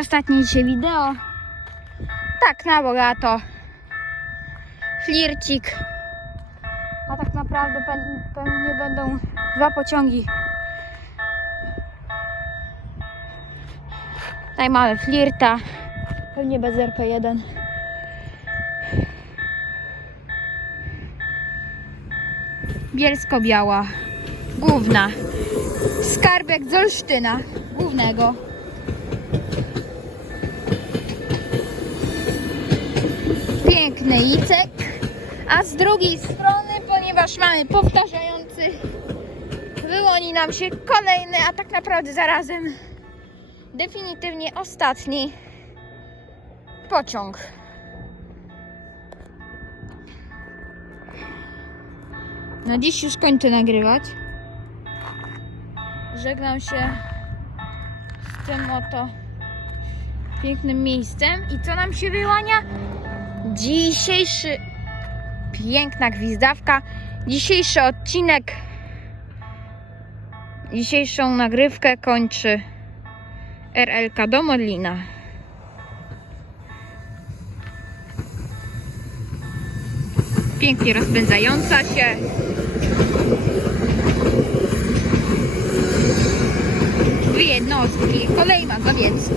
Ostatnie dzisiaj wideo. Tak na bogato. Flircik. A tak naprawdę pe- pewnie będą dwa pociągi. Tutaj mamy flirta. Pewnie bez RP1. Bielsko-Biała. Główna. Skarbek z Olsztyna. Głównego. Piękny icek. A z drugiej strony, ponieważ mamy powtarzający, wyłoni nam się kolejny, a tak naprawdę zarazem definitywnie ostatni pociąg. Na dziś już kończę nagrywać. Żegnam się z tym oto pięknym miejscem. I co nam się wyłania? Dzisiejszy piękna gwizdawka. Dzisiejszy odcinek, dzisiejszą nagrywkę kończy RLK do Modlina. Pięknie rozpędzająca się. Dwie jednostki, kolej mazowiecki.